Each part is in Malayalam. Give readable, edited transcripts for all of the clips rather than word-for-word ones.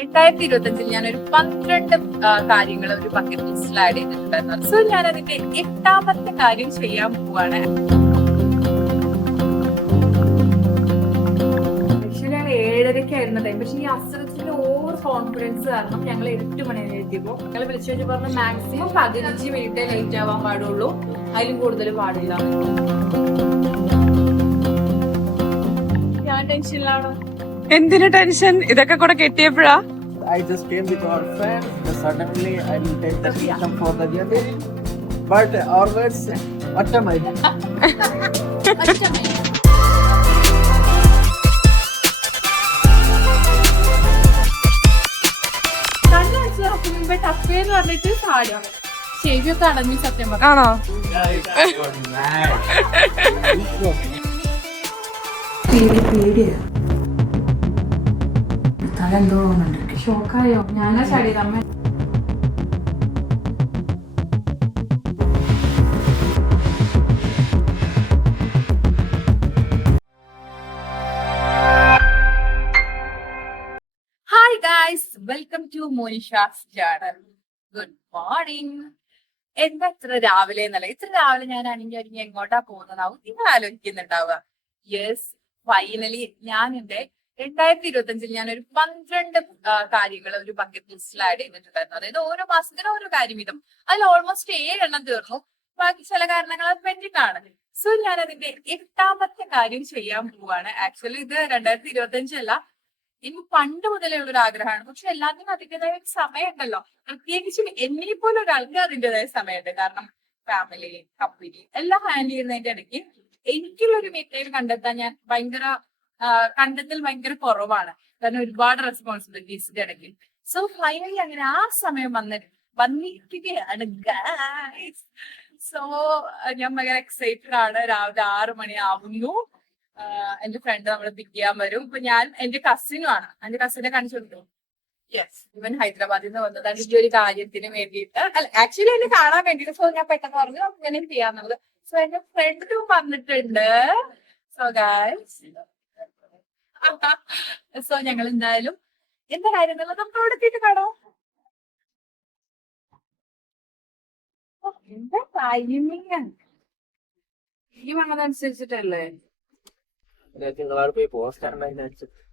2025 ഞാനൊരു 12 കാര്യങ്ങൾ ഒരു ബക്കറ്റ് ലിസ്റ്റിൽ ആഡ് ചെയ്തിട്ടുണ്ടായിരുന്നു. സോ ഞാൻ അതിന്റെ 8ാമത്തെ കാര്യം ചെയ്യാൻ പോവാണ്. ആക്ച്വലി 7:30 ടൈം, പക്ഷെ ഈ അസുഖത്തിന്റെ ഓവർ കോൺഫിഡൻസ് കാരണം ഞങ്ങൾ 8 മണി വരെ എത്തിയപ്പോ ഞങ്ങൾ വിളിച്ചു വെച്ച് പറഞ്ഞു മാക്സിമം 15 മിനിറ്റ് ലേറ്റ് ആവാൻ പാടുള്ളൂ, അതിലും കൂടുതൽ പാടില്ല. ഞാൻ ടെൻഷനിലാണ്. എന്തിനു ടെൻഷൻ? ഇതൊക്കെ കൂടെ കെട്ടിയപ്പോഴാ? I just came with our friends. Suddenly, I will take the system for the journey. But our words, Attamai. ടപ്പേന്ന് പറഞ്ഞിട്ട് സാടിയാണ് ചെവിയൊക്കെ അടഞ്ഞു സത്യം പറഞ്ഞു. ആണോ? പേടിയാ അതെന്തോ ഷോക്കായോ? ഞാനാ ചാടിയത് അമ്മ. Hi guys, welcome to Monisha's channel. Good morning. എന്താ ഇത്ര രാവിലെ എന്നല്ല, ഇത്ര രാവിലെ ഞാൻ അണിഞ്ഞി എങ്ങോട്ടാ പോകുന്നതാവും നിങ്ങൾ ആലോചിക്കുന്നുണ്ടാവുക. യെസ്, ഫൈനലി ഞാൻ എന്റെ 2025 ഞാനൊരു 12 കാര്യങ്ങൾ ഒരു ബക്കറ്റ് ലിസ്റ്റിൽ ആഡ് ചെയ്തിട്ടുണ്ടായിരുന്നു. അതായത് ഓരോ മാസത്തിനും ഓരോ കാര്യം വീതം. അതിൽ ഓൾമോസ്റ്റ് 7 തീർന്നു, ബാക്കി ചില കാരണങ്ങൾ പെൻഡിങ് ആണ്. സോ ഞാൻ അതിന്റെ 8ാമത്തെ കാര്യം ചെയ്യാൻ പോവാണ്. ആക്ച്വലി ഇത് 2025 അല്ല, എനിക്ക് പണ്ട് മുതലേ ഉള്ളൊരു ആഗ്രഹമാണ്. പക്ഷെ എല്ലാത്തിനും അതിൻ്റെതായ ഒരു സമയമുണ്ടല്ലോ. പ്രത്യേകിച്ചും എന്നെ പോലെ ഒരാൾക്ക് അതിൻ്റെതായ സമയമുണ്ട്. കാരണം ഫാമിലി, കമ്പനി എല്ലാം ഹാൻഡിൽ ചെയ്യുന്നതിന്റെ ഇടയ്ക്ക് എനിക്കുള്ളൊരു മീ ടൈം കണ്ടെത്താൻ ഞാൻ കണ്ടെത്തൽ ഭയങ്കര കുറവാണ്. കാരണം ഒരുപാട് റെസ്പോൺസിബിലിറ്റീസിന്റെ ഇടയ്ക്ക്. സോ ഫൈനലി അങ്ങനെ ആ സമയം വന്നിരിക്കുകയാണ് ഗൈസ്. സോ ഞാൻ ഭയങ്കര എക്സൈറ്റഡ് ആണ്. രാവിലെ 6 മണി ആവുന്നു. എന്റെ ഫ്രണ്ട് നമ്മളെ പിക്ക് ചെയ്യാൻ വരും. ഇപ്പൊ ഞാൻ എന്റെ കസിനും ആണ്. എന്റെ കസിനെ കാണിച്ചു കൊടുത്തു. യെസ്, ഇവൻ ഹൈദരാബാദിൽ നിന്ന് വന്നതാണ് ഈ ഒരു കാര്യത്തിന് വേണ്ടിയിട്ട്. അല്ല, ആക്ച്വലി എന്നെ കാണാൻ വേണ്ടിയിട്ട്. സോ ഞാൻ പെട്ടെന്ന് പറഞ്ഞു ഇങ്ങനെ ചെയ്യാന്നുള്ളത്. സോ എന്റെ ഫ്രണ്ടും വന്നിട്ടുണ്ട്. സോ ഗൈസ്, സോ ഞങ്ങൾ എന്തായാലും എന്താ കാര്യം എന്നുള്ളത് നമുക്ക് അവിടെ എത്തിയിട്ട് കാണാം. എന്താ ടൈമിങ് ഈ വന്നതനുസരിച്ചിട്ടല്ലേ?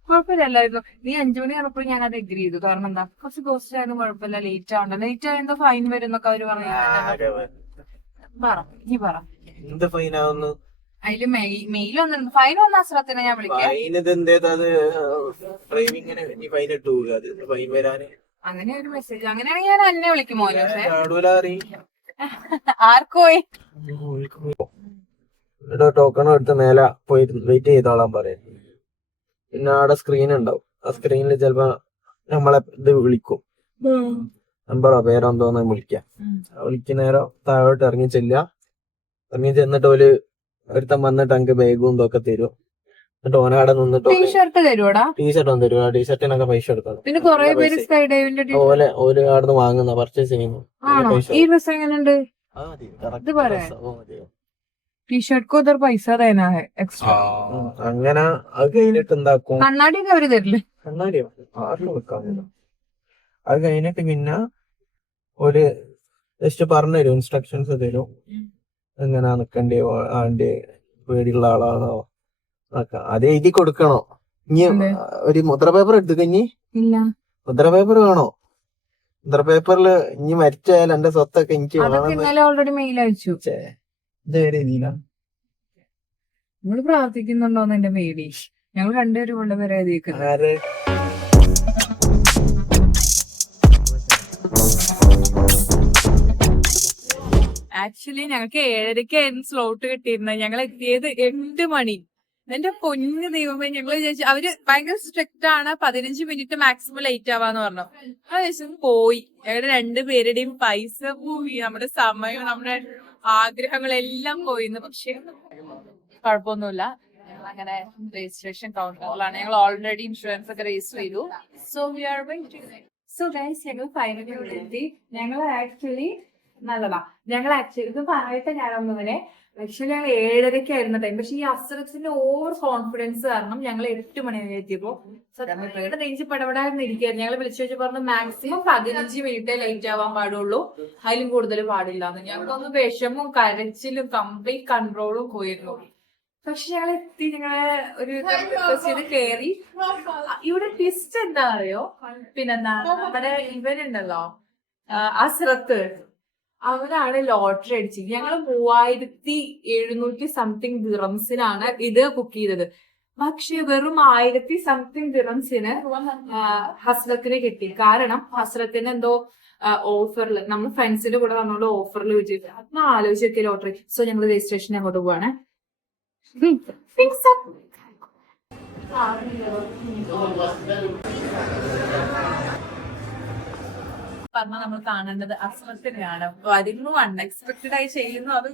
കുഴപ്പമില്ലായിരുന്നു. നീ 5 മണി ആയപ്പോൾ ഞാൻ അത് എഗ്രി ചെയ്തു. കാരണം എന്താ, കുറച്ച് പോസ്റ്റ് ആയാലും കുഴപ്പമില്ല, ലേറ്റ് ആവണ്ട. ലേറ്റ് ആയ ഫൈൻ വരും എന്നൊക്കെ അവര് പറഞ്ഞു. നീ പറ എന്ത് ഫൈനാവുന്നു? അതില് മെയിൽ വന്നിട്ടുണ്ട്. ഫൈൻ വന്ന അസ്രത്തിനെ ഞാൻ വിളിക്കാം. അങ്ങനെ ഒരു മെസ്സേജ്. അങ്ങനെയാണെങ്കിൽ ഞാൻ എന്നെ വിളിക്കും മോനെ. ആർക്കോയി ടോക്കൺ എടുത്ത് മേലെ പോയി വെയിറ്റ് ചെയ്തോളാൻ പറയും. പിന്നെ അവിടെ സ്ക്രീൻ ഉണ്ടാവും. ആ സ്ക്രീനിൽ ചിലപ്പോ നമ്മളെ ഇത് വിളിക്കും. നമ്പറോ പേരോ എന്തോന്ന് വിളിക്കാം. വിളിക്കുന്നേരം താഴോട്ട് ഇറങ്ങി ചെന്നിട്ട് ഒരുത്തം വന്നിട്ട് എനിക്ക് ബാഗും ഇതൊക്കെ തരും. എന്നിട്ട് ഓനാടെ നിന്നിട്ട് ടീഷർട്ട് തരുവാടാ. ടീഷർട്ട് ഒന്നും തരും. ടീഷർട്ടിനൊക്കെ പൈസ എടുക്കണം. പിന്നെ കുറെ പേര് സ്കൈ ഡൈവിന്റെ ഓല് ആടുന്ന് വാങ്ങുന്ന പർച്ചേസ് ചെയ്യുന്നു. ഈ ഡ്രസ് എങ്ങനെയുണ്ട്? ടീഷർട്ട് को उधर पैसा देना है एक्स्ट्रा. അങ്ങനെ അത് കഴിഞ്ഞിട്ട് എന്താക്കും? കണ്ണാടി അവര് തരില്ലേ? കണ്ണാടി ആറിൽ വെക്കാൻ. അത് കഴിഞ്ഞിട്ട് പിന്നെ ഒരു ജസ്റ്റ് പറഞ്ഞുതരും, ഇൻസ്ട്രക്ഷൻസ് തരും. എങ്ങനാ നിക്കണ്ടേ, ആന്റെ പേടിയുള്ള ആളാണോ അത് എഴുതി കൊടുക്കണോ. ഇനി ഒരു മുദ്ര പേപ്പർ എടുത്തു കഴിഞ്ഞ് ഇല്ല, മുദ്ര പേപ്പർ വേണോ? മുദ്ര പേപ്പറിൽ ഇനി മരിച്ചാൽ എന്റെ സ്വത്തൊക്കെ എനിക്ക് ഓൾറെഡി മെയിൽ അയച്ചു. നിങ്ങൾ പ്രാർത്ഥിക്കുന്നുണ്ടോന്ന് എന്റെ പേടി. ഞങ്ങൾ രണ്ടുപേരും കൊണ്ട് പേരെ എഴുതിയിരിക്കുന്നത്. ആക്ച്വലി ഞങ്ങൾക്ക് 7:30 സ്ലോട്ട് കിട്ടിയിരുന്നത്. ഞങ്ങൾ എത്തിയത് 8 മണി. എന്റെ പൊന്നു ദൈവമേ, ഞങ്ങൾ വിചാരിച്ചു അവര് ഭയങ്കര സ്ട്രിക്റ്റ് ആണ്, 15 മിനിറ്റ് മാക്സിമം ലേറ്റ് ആവാന്ന് പറഞ്ഞു. ആ ദിവസം പോയി. ഞങ്ങളുടെ 2 പേരുടെയും പൈസ പോയി, നമ്മുടെ സമയം, നമ്മുടെ ആഗ്രഹങ്ങളെല്ലാം പോയിന്ന്. പക്ഷെ കുഴപ്പമൊന്നുമില്ല. ഞങ്ങൾ അങ്ങനെ രജിസ്ട്രേഷൻ കൗണ്ടറിലാണ്. ഞങ്ങൾ ഓൾറെഡി ഇൻഷുറൻസ് ഒക്കെ രജിസ്റ്റർ ചെയ്തു. So we are waiting. So guys, ഞങ്ങൾ ഫൈനലി ഇവിടെ എത്തി. ഞങ്ങൾ ആക്ച്വലി നല്ലതാ. ഞങ്ങൾ ആക്ച്വലി ഇത് പറയട്ടെ ഞാനൊന്നുമിനെ ആക്ച്വലി ഞങ്ങൾ 7:30 ടൈം. പക്ഷെ ഈ അസ്രത്തിന്റെ ഓവർ കോൺഫിഡൻസ് കാരണം ഞങ്ങൾ 8 മണി വരെ എത്തിയപ്പോ സത്യയുടെ റേഞ്ച് പടപടായിരുന്നു ഇരിക്കുകയായിരുന്നു. ഞങ്ങൾ വിളിച്ചു വെച്ച് പറഞ്ഞു മാക്സിമം 15 മിനിറ്റേ ലേറ്റ് ആവാൻ പാടുള്ളൂ, അതിലും കൂടുതൽ പാടില്ലാന്ന്. ഞങ്ങൾക്കൊന്ന് വിഷമും കരച്ചിലും കംപ്ലീറ്റ് കൺട്രോളും പോയിരുന്നു. പക്ഷെ ഞങ്ങൾ എത്തി, ഞങ്ങളെ ഒരു ചെയ്ത് കയറി. ഇവിടെ ട്വിസ്റ്റ് എന്താ അറിയോ, പിന്നെന്താ നമ്മുടെ ഇവരുണ്ടല്ലോ അസ്രത്ത്, അവരാണ് ലോട്ടറി അടിച്ചത്. ഞങ്ങൾ 3700 സംതിങ് ദിറംസിനാണ് ഇത് ബുക്ക് ചെയ്തത്. പക്ഷെ വെറും 1000 സംതിങ് ദിറംസിന് ഹസ്രത്തിന് കിട്ടി. കാരണം ഹസ്രത്തിന് എന്തോ ഓഫറിൽ നമ്മൾ ഫ്രണ്ട്സിന്റെ കൂടെ നമ്മളോട് ഓഫറിൽ വെച്ചിട്ട് അന്ന് ആലോചിച്ചൊക്കെ ലോട്ടറി. സോ ഞങ്ങൾ രജിസ്ട്രേഷൻ അങ്ങോട്ട് പോവാണ്. പറഞ്ഞ നമ്മൾ കാണേണ്ടത് അസ്രത്തിനെയാണ്. വരുന്നു, അൺഎക്സ്പെക്ടഡ് ആയി ചെയ്യുന്നു. അത്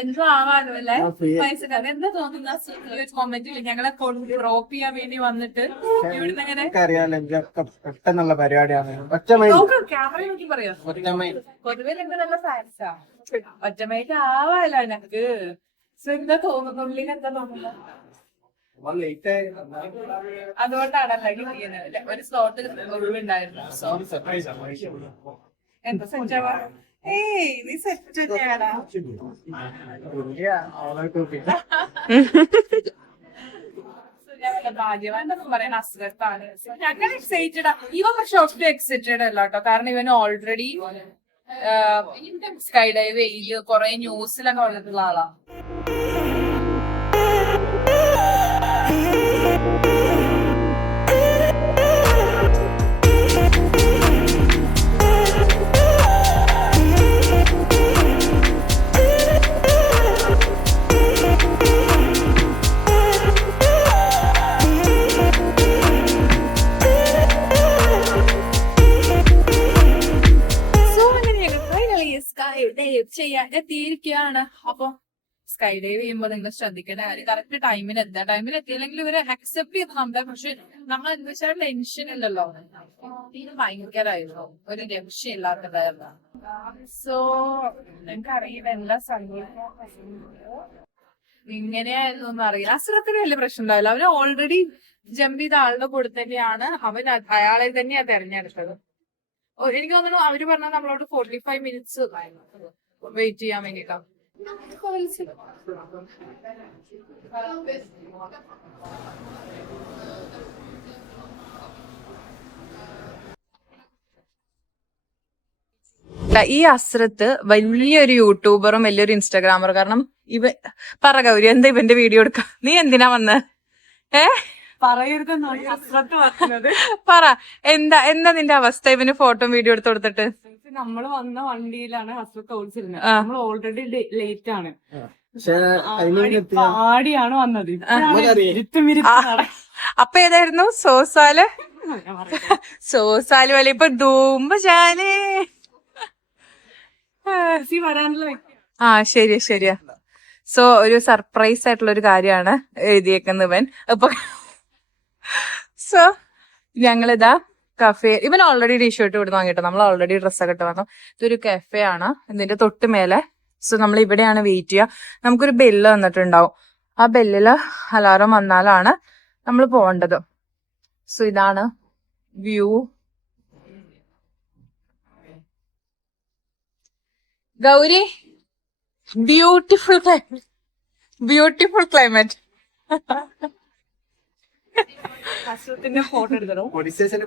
എന്തോ ആവാലോ അല്ലെ പൈസ. എന്താ തോന്നുന്ന മൊമെന്റിൽ ഞങ്ങളെ കൊണ്ട് ഡ്രോപ്പ് ചെയ്യാൻ വേണ്ടി വന്നിട്ട് ഇവിടുന്ന് എങ്ങനെ പെട്ടെന്നുള്ള പരിപാടിയാണ്. ക്യാമറ നോക്കി പറയാം. പൊതുവെ ഞങ്ങൾ നല്ല ഫാൻസാ. ഒറ്റമൈക്ക് ആവാലോ ഞങ്ങക്ക്. എന്താ തോന്നുന്നു, ഉള്ളിൽ എന്താ തോന്നുന്നത്? അതുകൊണ്ടാണല്ലോ ചെയ്യുന്നത്. ഒരു സ്ലോട്ട് ഒഴിവുണ്ടായിരുന്നു. എന്താ സെറ്റാവാ? ഏയ് നീ സെറ്റ് തന്നെയാടാ. ഭാഗ്യവാനെന്ന് പറയുന്ന അസ്രത്താണ്. ഞങ്ങൾ എക്സൈറ്റഡ്. ഇവൻ പക്ഷെ ഒട്ടും എക്സൈറ്റഡ് അല്ല കേട്ടോ. കാരണം ഇവൻ ഓൾറെഡി സ്കൈ ഡൈവ് ചെയ്ത് കുറെ ന്യൂസിലൊക്കെ വന്നിട്ടുള്ള ആളാ. ചെയ്യാൻ എത്തിയിരിക്കുകയാണ്. അപ്പൊ സ്കൈ ഡൈവ് ചെയ്യുമ്പോൾ നിങ്ങൾ ശ്രദ്ധിക്കേണ്ട കാര്യം കറക്റ്റ് ടൈമിന് എത്താ. ടൈമിൽ എത്തിയില്ലെങ്കിൽ ഇവര് അക്സെപ്റ്റ് ചെയ്ത് നമ്മളെ. പക്ഷെ നമ്മൾ എന്താ വെച്ചാൽ ടെൻഷൻ ഇല്ലല്ലോ. ഇത് ഭയങ്കരമായിരുന്നു, ഒരു രക്ഷയില്ലാത്തതായിരുന്നു. സോ നിങ്ങൾക്ക് അറിയില്ല എല്ലാ സംഭവം ഇങ്ങനെയായിരുന്നു ഒന്നും അറിയില്ല. അസുരത്തിന് വലിയ പ്രശ്നം ഉണ്ടാവില്ല. അവന് ഓൾറെഡി ജമ്പ് ചെയ്ത ആളുടെ കൂടെ തന്നെയാണ് അവൻ അയാളെ തന്നെയാണ് തെരഞ്ഞെടുത്തത്. എനിക്ക് തോന്നുന്നു അവര് പറഞ്ഞാൽ നമ്മളോട് 45 മിനിറ്റ്സ് വെയിറ്റ് ചെയ്യാൻ വേണ്ടിട്ടാ. ഈ അസ്രത്ത് വലിയൊരു യൂട്യൂബറും വലിയൊരു ഇൻസ്റ്റാഗ്രാമറും. കാരണം പറ ഗൗരി, എന്താ ഇവന്റെ വീഡിയോ എടുക്ക? നീ എന്തിനാ വന്ന്? പറ, എന്താ നിന്റെ അവസ്ഥ? ഇവന് ഫോട്ടോ വീഡിയോ എടുത്ത് കൊടുത്തിട്ട് നമ്മള് വന്ന വണ്ടിയിലാണ് ഹസ്രത്ത് ഓടിച്ചിരുന്നത്. നമ്മൾ ഓൾറെഡി ലേറ്റ് ആണ്. ആടിയാണ് വന്നത്. അപ്പൊ ഏതായിരുന്നു സോസാല് പോലെ ഇപ്പൊ ധൂമ്പശാലേ. ആ ശരിയാ. സോ ഒരു സർപ്രൈസ് ആയിട്ടുള്ള ഒരു കാര്യമാണ് എഴുതിയേക്കുന്നവൻ. അപ്പൊ സോ ഞങ്ങളിതാ കഫേ. ഇവൻ ഓൾറെഡി ടീഷർട്ട് ഇവിടെ വാങ്ങിട്ടോ. നമ്മൾ ഓൾറെഡി ഡ്രസ്സൊക്കെ ഇട്ട് വന്നു. ഇതൊരു കഫേ ആണ്, ഇതിന്റെ തൊട്ട് മേലെ. സോ നമ്മൾ ഇവിടെയാണ് വെയിറ്റ് ചെയ്യുക. നമുക്കൊരു ബെല്ല് വന്നിട്ടുണ്ടാവും. ആ ബെല്ലില് അലാറം വന്നാലാണ് നമ്മൾ പോവേണ്ടത്. സോ ഇതാണ് വ്യൂ. Gauri, beautiful climate. ഹസ്രത്തിന്റെ ഫോട്ടോ എടുത്തോ. പോലീസിൽ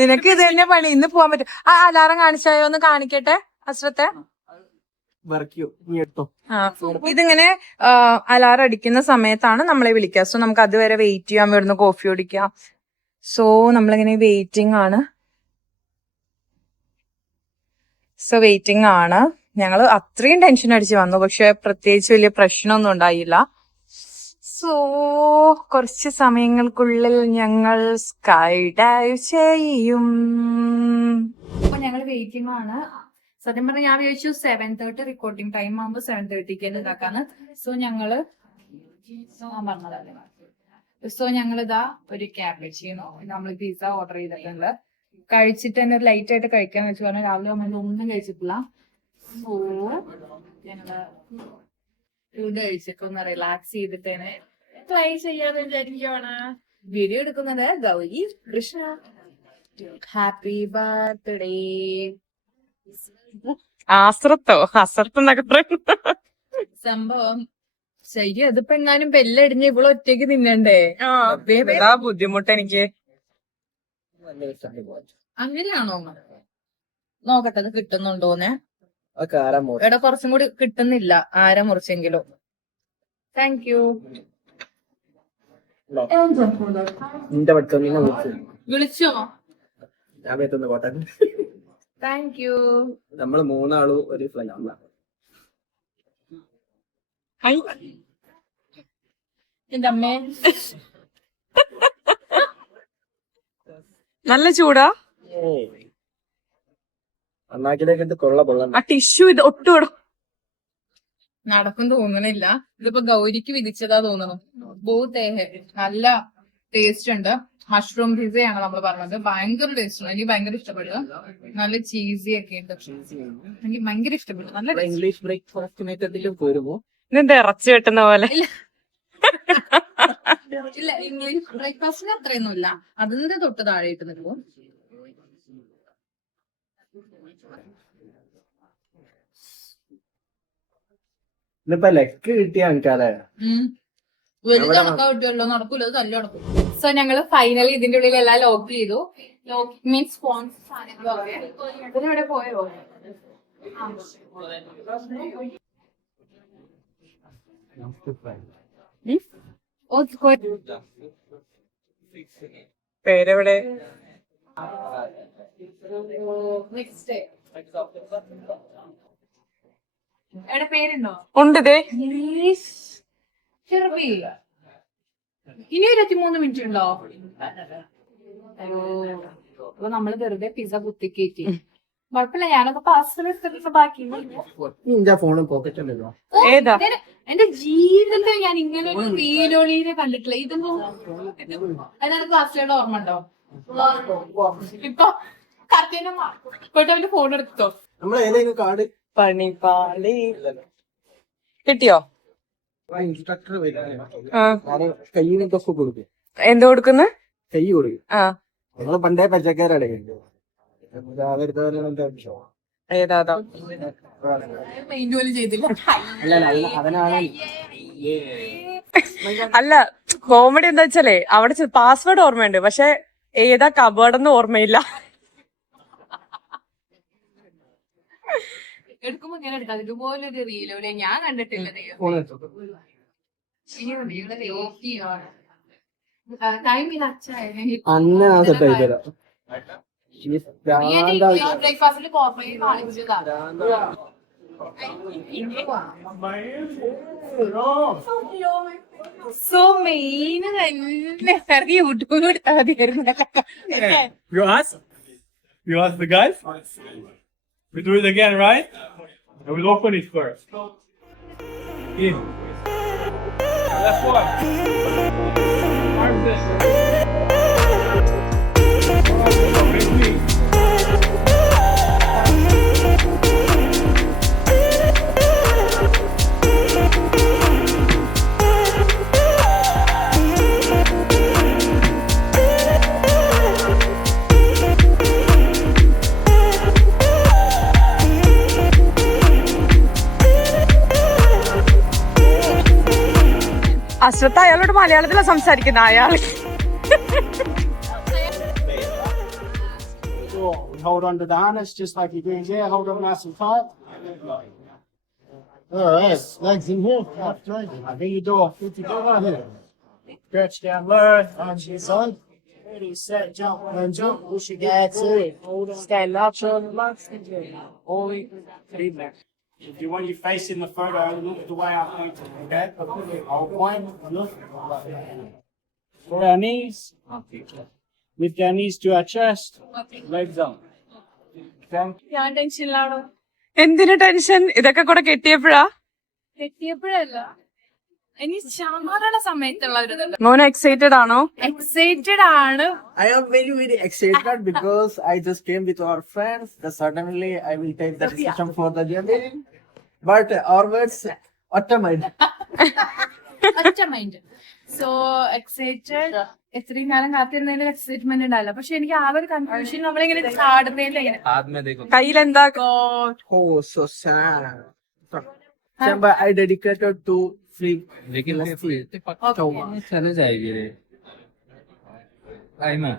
നിനക്ക് ഇത് തന്നെ പണി. ഇന്ന് പോവാൻ പറ്റും. ആ അലാറം കാണിച്ചായോ? ഒന്ന് കാണിക്കട്ടെ അസ്രത്തെ. ഇതിങ്ങനെ അലാറം അടിക്കുന്ന സമയത്താണ് നമ്മളെ വിളിക്കുക. സോ നമുക്ക് അതുവരെ വെയിറ്റ് ചെയ്യാൻ, ഇവിടുന്ന് കോഫി കുടിക്കാം. സോ നമ്മളിങ്ങനെ വെയിറ്റിംഗ് ആണ്. ഞങ്ങള് അത്രയും ടെൻഷൻ അടിച്ച് വന്നു. പക്ഷെ പ്രത്യേകിച്ച് വലിയ പ്രശ്നമൊന്നും ഉണ്ടായില്ല. സോ കുറച്ച് സമയങ്ങൾക്കുള്ളിൽ ഞങ്ങൾ സ്കൈ ഡൈവ് ചെയ്യും. അപ്പൊ ഞങ്ങൾ വെയിറ്റിംഗ് ആണ്. സത്യം പറഞ്ഞാൽ ഞാൻ വിചാരിച്ചു 7:30 റെക്കോർഡിംഗ് ടൈം ആകുമ്പോ 7:30 ഇതാക്കാന്ന്. സോ ഞങ്ങള് സോ ഞങ്ങളിതാ ഒരു ക്യാബേജിനോ നമ്മൾ പിസ്സ ഓർഡർ ചെയ്തിട്ടുണ്ട്. കഴിച്ചിട്ട് തന്നെ ലൈറ്റ് ആയിട്ട് കഴിക്കാന്ന് വെച്ച് പറഞ്ഞാൽ രാവിലെ നമ്മൾ ഒന്നും കഴിച്ചിട്ടില്ല. സോ ഞങ്ങള് ഫുഡ് കഴിച്ചിട്ട് ഒന്ന് റിലാക്സ് ചെയ്തിട്ട് ട്രൈ ചെയ്യാന്ന് വിചാരിക്കുവാണ്. വീഡിയോ എടുക്കുന്നത് ഗൗരി കൃഷ്ണ. Happy birthday. അസർത്തൊക്കെ പറയുന്നു. സംഭവം ശരി, അതിപ്പോ എങ്ങാനും ബെല്ലടിഞ്ഞ് ഇവിടെ ഒറ്റയ്ക്ക് തിന്നണ്ടേ? ബുദ്ധിമുട്ട് എനിക്ക്. അങ്ങനെയാണോ? നോക്കട്ടെ അത് കിട്ടുന്നുണ്ടോന്ന്. അതൊക്കെ ആരാ മോശം? ഇവിടെ കുറച്ചും കൂടി കിട്ടുന്നില്ല, ആരെ മുറിച്ചെങ്കിലും. Thank you. നിന്റെ പഠിത്തം നിന്നെ വിളിച്ചു. വിളിച്ചോ? ഞാൻ വേത്തൊന്ന് കോട്ടെ. Thank you. നമ്മള് 3 ആളും ഒരു ഫ്ലൈറ്റ്. എന്റെ അമ്മേ നല്ല ചൂടാ. അണ്ണാക്കിലേക്ക് കൊള്ള പൊള്ളണ്ട. ആ ടിഷ്യൂ ഇത് ഒട്ടും നടക്കും തോന്നണില്ല. ഇതിപ്പോ ഗൗരിക്ക് വിധിച്ചതാ തോന്നണം. നല്ല ടേസ്റ്റ് ഉണ്ട്. മഷ്റൂം പിസയാണ് നമ്മൾ പറഞ്ഞത്. ഭയങ്കര ടേസ്റ്റ് ഉണ്ട്. എനിക്ക് ഭയങ്കര ഇഷ്ടപ്പെട്ടു. നല്ല ചീസി ഒക്കെ ഉണ്ട്. എനിക്ക് ഭയങ്കര ഇഷ്ടപ്പെട്ടു. നല്ല taste. ഇംഗ്ലീഷ് ബ്രേക്ക്ഫാസ്റ്റ് മേക്കത്തിലും പോരുമോ? ഇതെന്താ ഇറച്ചി വെട്ടുന്ന പോലെ. ഇല്ല, ഇംഗ്ലീഷ് ബ്രേക്ക്ഫാസ്റ്റിന് അത്രയൊന്നും ഇല്ല. അതിന്റെ തൊട്ട് താഴെ ഇട്ട് നിൽക്കും. ഇന്നിപ്പോ ലെക്ക് കിട്ടിയ ആൾക്കാരെ കിട്ടുമല്ലോ, നടക്കൂല, അത് തല്ലു നടക്കും. സോ ഞങ്ങള് ഫൈനലി ഇതിന്റെ ഉള്ളിൽ എല്ലാം ലോക്ക് ചെയ്തു. ലോക്ക് മീൻസ് ഇതിനെവിടെ പോയോ? പേരെവിടെ? എവിടെ പേരുണ്ടോ? ഉണ്ട് ദേ. ഇനി 23 മിനിറ്റ് ഉണ്ടോ? അപ്പൊ നമ്മള് വെറുതെ പിസ കുത്തിക്കേറ്റി. കുഴപ്പമില്ല, ഞാനൊക്കെ പാർസൽ എടുത്തിട്ട് ബാക്കി. നിന്റെ ഫോണും പോക്കറ്റ് ഉണ്ടല്ലോ. ഏതാ? എന്റെ ജീവിതത്തിൽ ഞാൻ ഇങ്ങനെ ഒരു വീലോളീനെ കണ്ടിട്ടില്ല. ഇതൊന്നും അതിനകത്ത് പാസ്വേഡ് ഓർമ്മ ഉണ്ടോ? ഇപ്പൊ കത്തിനും ഇപ്പോഴും അവന്റെ ഫോൺ എടുത്തോ? നമ്മളെ ഏതെങ്കിലും കാർഡ് പണിപ്പാളി കിട്ടിയോ? ഇൻസ്ട്രക്ടർ ആ. കയ്യിൽ നിന്നൊക്കെ കൊടുക്കും. എന്ത് കൊടുക്കുന്നു? കൈ കൊടുക്കും. ആ നമ്മള് പണ്ടേ പച്ചക്കാരാണ്. ഏതാ? മെയിൻ പോലും ചെയ്തില്ല. അവനാണ്. അല്ല, കോമഡി എന്താ വെച്ചാലേ അവിടെ പാസ്വേഡ് ഓർമ്മയുണ്ട്, പക്ഷെ ഏതാ കബേർഡെന്ന് ഓർമ്മയില്ല. എടുക്കുമ്പോ ഇങ്ങനെ എടുക്കാം. ഇതുപോലൊരു റീലോലെ ഞാൻ കണ്ടിട്ടില്ല. അന്ന ഞാൻ സെറ്റ് ആയി തരാം. ബ്രേക്ക്ഫാസ്റ്റിൽ കോപ്പയും കാണിച്ചതാ. സോ മെയിൻ തന്നെ യൂട്യൂബിൽ എടുത്താൽ മതിയായിരുന്നു. You ask the guys? We do it again, right? And we'll open it first. In. Left one. Arm this. Big knee. Aswath അയാളോട് മലയാളത്തിലാ സംസാരിക്കുന്ന. അയാൾ Hold on to the harness just like you're doing there. Hold on nice and tight. Alright, legs in here. There you go. Good to go right here. Stretch down low, arms to your side. Ready, set, jump, and jump. Push your guard to it. Stand up, show the legs. Only 3 minutes. If you want your face in the photo, look the way I point it, okay? I'll point, look. For our knees. With our knees to our chest. Legs up. ഞാൻ ടെൻഷനിലാണോ? എന്തിനു ടെൻഷൻ? ഇതൊക്കെ കൂടെ കെട്ടിയപ്പോഴാ? തെറ്റിയപ്പോഴല്ല, ഇനി ചാടണ സമയത്തുള്ള ഒരു മോൻ എക്സൈറ്റഡ് ആണോ? എക്സൈറ്റഡ് ആണ്. I am very, very excited because I just came with our friends. That suddenly I will take the decision for the journey. But our words, automatic. ഒറ്റ മൈൻഡ്. So excited. എത്രയും കാലം കാത്തിരുന്നതിന്റെ എക്സൈറ്റ്മെന്റ് ഉണ്ടാവില്ല. പക്ഷെ എനിക്ക് ആ ഒരു കൺഫ്യൂഷൻ നമ്മളിങ്ങനെ ചാടുന്നതിന്റെ ഇങ്ങനെ കയ്യിലെന്താ? Oh, so sad. Chamba, I dedicated to sleep. चले जाएगी रे टाइम है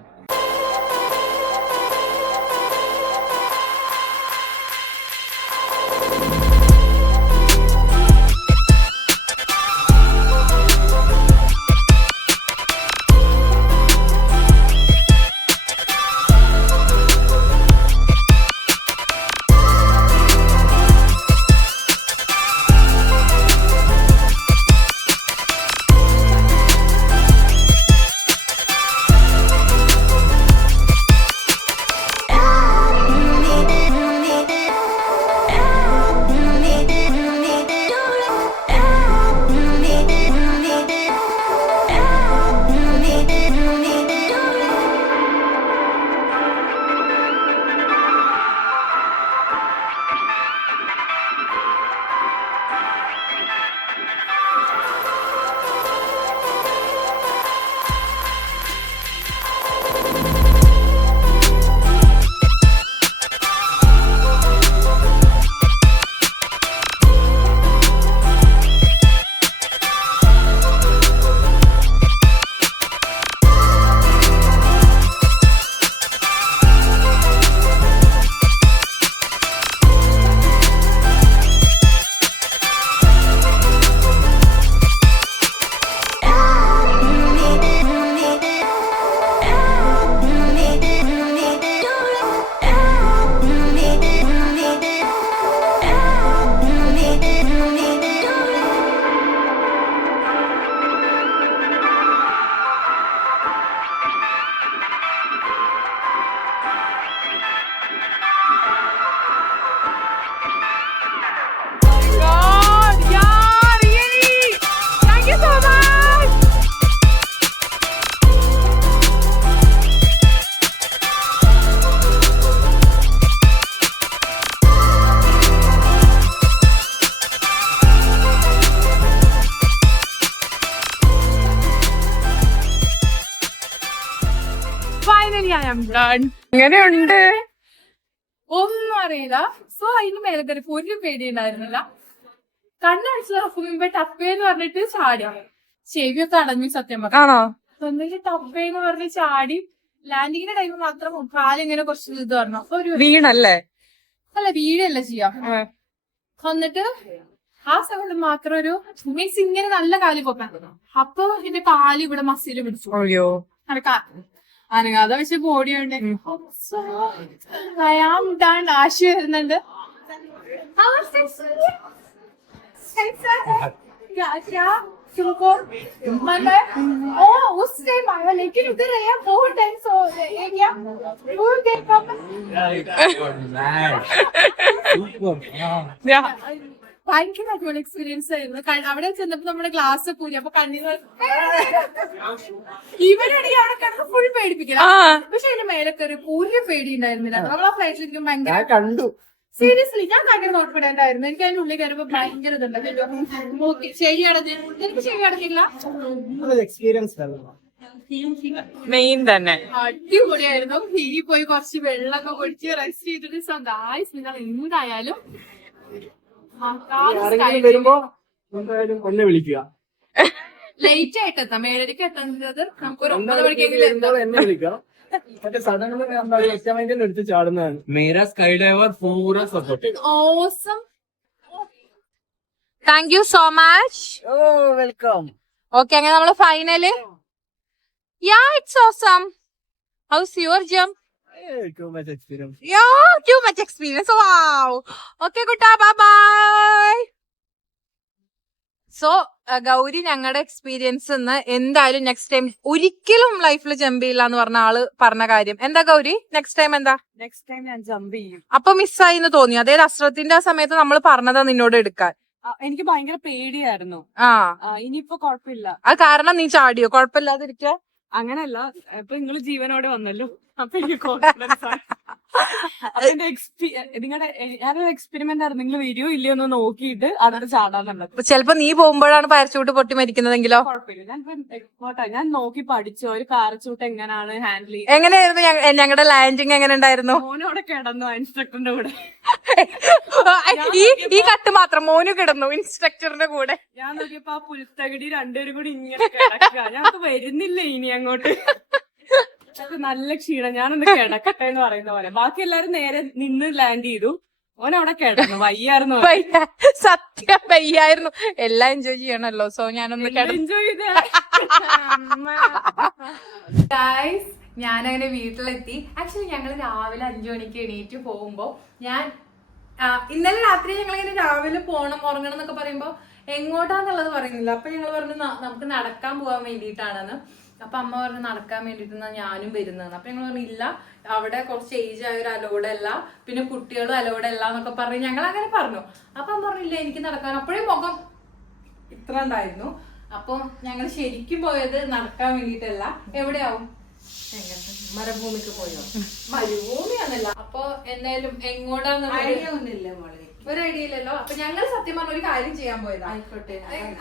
ഫൈനലി ഐ ആം ഡൺ. എങ്ങനെയുണ്ട്? ഒന്നും അറിയില്ല. സോ അതിന് മേലെ കയറി ഒരു പേടി ഉണ്ടായിരുന്നില്ല. കണ്ണടിച്ചു ടപ്പേന്ന് പറഞ്ഞിട്ട് ചാടി. ചെവിയൊക്കെ അടഞ്ഞു സത്യം പറഞ്ഞു. ആണോ? എന്നിട്ട് ടപ്പേന്ന് പറഞ്ഞ് ചാടി. ലാൻഡിങ്ങിന്റെ ടൈം മാത്രം കാലിങ്ങനെ കുറച്ച് ഇത് പറഞ്ഞു. അപ്പൊ ഒരു വീണല്ലേ? അല്ല വീഴല്ല ചെയ്യാം. എന്നിട്ട് ആ സമയത്ത് മാത്രം ഒരു മീൻസ് ഇങ്ങനെ നല്ല കാല് പൊക്കാൻ. അപ്പൊ എന്റെ കാല് ഇവിടെ മസില് പിടിച്ചു. അയ്യോ. അനങ്ങാതെ പക്ഷെ ബോഡിയുണ്ട്. ആശു വരുന്നുണ്ട്. ഭയങ്കര അടിപൊളി എക്സ്പീരിയൻസ് ആയിരുന്നു. അവിടെ ചെന്നപ്പോ നമ്മുടെ ഗ്ലാസ് പോയി. അപ്പൊ കണ്ണീർ ഇവരാണെങ്കിൽ അവിടെ കിടന്ന് ഫുൾ പേടിപ്പിക്കില്ല. പക്ഷെ അതിന്റെ മേലൊക്കെ ഒരു ഒരു പേടി ഉണ്ടായിരുന്നില്ല. നമ്മൾ ആ ഫ്ലൈറ്റിലിരിക്കും ഭയങ്കര കണ്ടു. സീരിയസ്ലി ഞാൻ ഭയങ്കര കോൺഫിഡന്റ് ആയിരുന്നു. എനിക്ക് അതിന്റെ ഉള്ളിൽ കയറുമ്പോ ഭയങ്കര ഇതുണ്ട്. ചെവി അടഞ്ഞ് എനിക്ക് ചെവി അടഞ്ഞില്ല. എക്സ്പീരിയൻസ് മെയിൻ തന്നെ അടിപൊളിയായിരുന്നു. ഇനി പോയി കുറച്ച് വെള്ളമൊക്കെ കുടിച്ച് റെസ്റ്റ് ചെയ്തിട്ട് സന്തായിസ് നിങ്ങൾ എന്തായാലും വരുമ്പോ എന്തായാലും എന്നെ വിളിക്കുക. ലേറ്റ് ആയിട്ട് എത്താം. 7:30 എത്തുന്നത് നമുക്കൊരു 9 മണിക്കെങ്കിലും എത്താം. എന്നെ വിളിക്കാം. മറ്റേ സഡൻലി എടുത്ത് ചാടുന്നതാണ്. मेरा स्काई डाइवर पूरा support awesome. Thank you so much. Oh welcome. Okay, അങ്ങനെ നമ്മള് final. Yeah it's awesome. How's your jump? Too much experience. Yeah, too much experience. Wow. Okay, good. Bye bye. So Gauri ഞങ്ങളുടെ എക്സ്പീരിയൻസ് എന്തായാലും നെക്സ്റ്റ് ടൈം ഒരിക്കലും ലൈഫിൽ ജമ്പ് ചെയ്യില്ല എന്ന് പറഞ്ഞ ആള് പറഞ്ഞ കാര്യം എന്താ ഗൗരി? നെക്സ്റ്റ് ടൈം എന്താ? നെക്സ്റ്റ് ടൈം ഞാൻ ജമ്പ് ചെയ്യും. അപ്പൊ മിസ്സായി എന്ന് തോന്നി? അതായത് അസ്രത്തിന്റെ ആ സമയത്ത് നമ്മൾ പറഞ്ഞതാ നിന്നോട് എടുക്കാൻ. എനിക്ക് ഭയങ്കര പേടിയായിരുന്നു. ആ ഇനിയിപ്പോ കുഴപ്പമില്ല. അത് കാരണം നീ ചാടിയോ? കുഴപ്പമില്ലാതിരിക്ക. അങ്ങനല്ല, ഇപ്പൊ നിങ്ങള് ജീവനോടെ വന്നല്ലോ, അപ്പൊ എനിക്ക് കോൺഫിഡൻസ് ആണ്. നിങ്ങളുടെ ഞാനൊരു എക്സ്പെരിമെന്റ് ആയിരുന്നു. നിങ്ങൾ വരുമോ ഇല്ലയോ എന്ന് നോക്കിയിട്ട് അതിന് ചാടാന്നുള്ളത്. ചിലപ്പോ നീ പോകുമ്പോഴാണ് പാരച്ചൂട്ട് പൊട്ടി മരിക്കുന്നതെങ്കിലോ? കുഴപ്പമില്ല, ഞാൻ നോക്കി പഠിച്ചു ഒരു പാരച്ചൂട്ട് എങ്ങനെയാണ് ഹാൻഡിൽ ചെയ്യുന്നത്. എങ്ങനെയായിരുന്നു ഞങ്ങളുടെ ലാൻഡിങ്? എങ്ങനെ ഉണ്ടായിരുന്നു? മോനോടെ കിടന്നു ഇൻസ്ട്രക്ടറിന്റെ കൂടെ. ഈ കട്ട് മാത്രം മോന് കിടന്നു ഇൻസ്ട്രക്ടറിന്റെ കൂടെ. ഞാൻ നോക്കിയപ്പോ ആ പുൽത്തകടി രണ്ടുപേരും കൂടി ഇങ്ങനെ കിടക്കുക. ഞങ്ങൾക്ക് വരുന്നില്ല ഇനി അങ്ങോട്ട്. നല്ല ക്ഷീണം, ഞാനൊന്ന് കിടക്കട്ടെ എന്ന് പറയുന്ന പോലെ. ബാക്കി എല്ലാരും നേരെ നിന്ന് ലാൻഡ് ചെയ്തു. ഓൻ അവിടെ കിടന്നു, വയ്യായിരുന്നു. സത്യം വയ്യായിരുന്നു. എല്ലാം എൻജോയ് ചെയ്യണല്ലോ. സോ ഞാനൊന്ന് എൻജോയ് ചെയ്ത. ഗൈസ്, ഞാനങ്ങനെ വീട്ടിലെത്തി. ആക്ച്വലി ഞങ്ങൾ രാവിലെ 5 മണിക്ക് എണീറ്റ് പോകുമ്പോ ഇന്നലെ രാത്രി ഞങ്ങളിങ്ങനെ രാവിലെ പോണം ഉറങ്ങണം എന്നൊക്കെ പറയുമ്പോ എങ്ങോട്ടാന്നുള്ളത് പറയുന്നില്ല. അപ്പൊ ഞങ്ങൾ പറഞ്ഞു നമുക്ക് നടക്കാൻ പോകാൻ വേണ്ടിയിട്ടാണെന്ന്. അപ്പൊ അമ്മ പറഞ്ഞു നടക്കാൻ വേണ്ടിട്ട് ഞാനും വരുന്നതെന്ന്. അപ്പൊ ഞങ്ങൾ പറഞ്ഞു ഇല്ല, അവിടെ കുറച്ച് ഏജ് ആയ ഒരു അലോഡല്ല, പിന്നെ കുട്ടികളും അലോഡല്ല എന്നൊക്കെ പറഞ്ഞ് ഞങ്ങൾ അങ്ങനെ പറഞ്ഞു. അപ്പൊ അമ്മ പറഞ്ഞില്ല എനിക്ക് നടക്കാൻ. അപ്പോഴേ മുഖം ഇത്ര ഉണ്ടായിരുന്നു. അപ്പൊ ഞങ്ങൾ ശരിക്കും പോയത് നടക്കാൻ വേണ്ടിയിട്ടല്ല. എവിടെയാവും? മരുഭൂമിക്ക് പോയോ? മരുഭൂമിയാണല്ല. അപ്പൊ എന്തായാലും എങ്ങോട്ടാന്ന് ഒരു ഐഡിയ ഇല്ലല്ലോ. അപ്പൊ ഞങ്ങൾ സത്യം പറഞ്ഞ ഒരു കാര്യം ചെയ്യാൻ പോയതാ.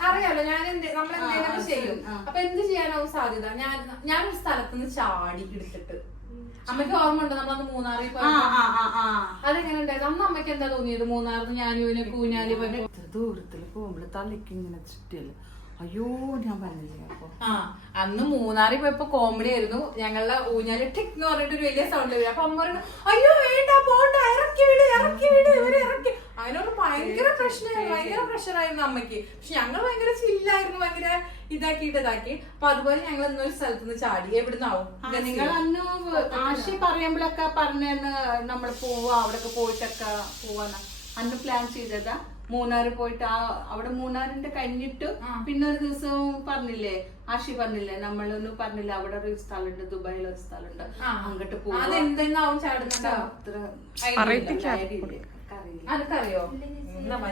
അറിയാലോ, നമ്മൾ എന്തെങ്കിലും ചെയ്യും. അപ്പൊ എന്ത് ചെയ്യാനാവും സാധ്യത? ഞാനൊരു സ്ഥലത്തുനിന്ന് ചാടി എടുത്തിട്ട്. അമ്മയ്ക്ക് ഓർമ്മ ഉണ്ട് നമ്മളന്ന് മൂന്നാറിൽ പോയപ്പോ അതെങ്ങനെ ഉണ്ടായത്? അന്ന് അമ്മയ്ക്ക് എന്താ തോന്നിയത്? മൂന്നാറിന് ഞാനും കൂഞ്ഞാലി പോലെ ദൂരത്തില് പോകുമ്പോൾ തലയ്ക്ക് ഇങ്ങനെ ചുറ്റിയല്ലോ. അയ്യോ ഞാൻ പറഞ്ഞില്ലേ. അപ്പൊ അന്ന് മൂന്നാറിൽ പോയപ്പോ കോമഡി ആയിരുന്നു. ഞങ്ങളുടെ ഊഞ്ഞാല് ടിക് എന്ന് പറഞ്ഞിട്ട് ഒരു വലിയ സൗണ്ട് വരും. അപ്പൊ അമ്മ പറഞ്ഞു അയ്യോ വേണ്ട പോണ്ട, ഇറക്കി വിട് ഇവരെ ഇറക്കി. അതിനോട് ഭയങ്കര പ്രശ്നമായിരുന്നു, ഭയങ്കര പ്രഷറായിരുന്നു അമ്മയ്ക്ക്. പക്ഷെ ഞങ്ങൾ ഭയങ്കര ചില്ലായിരുന്നു, ഭയങ്കര ഇതാക്കി. അപ്പൊ അതുപോലെ ഞങ്ങൾ ഇന്നൊരു സ്ഥലത്തുനിന്ന് ചാടി. എവിടുന്നാവും? നിങ്ങൾ അന്ന് ആശി പറയുമ്പോഴൊക്കെ പറഞ്ഞെന്ന് നമ്മൾ പോവാ, അവിടെയൊക്കെ പോയിട്ടൊക്കെ പോവാന്ന് അന്ന് പ്ലാൻ ചെയ്തതാ. മൂന്നാറ് പോയിട്ട് അവിടെ മൂന്നാറിന്റെ കഴിഞ്ഞിട്ട് പിന്നെ ഒരു ദിവസം പറഞ്ഞില്ലേ, ആഷി പറഞ്ഞില്ലേ, നമ്മളൊന്നും പറഞ്ഞില്ല അവിടെ ഒരു സ്ഥലമുണ്ട്, ദുബായിൽ ഒരു സ്ഥലമുണ്ട്, അങ്ങോട്ട് പോവാ. അനക്കറിയോ?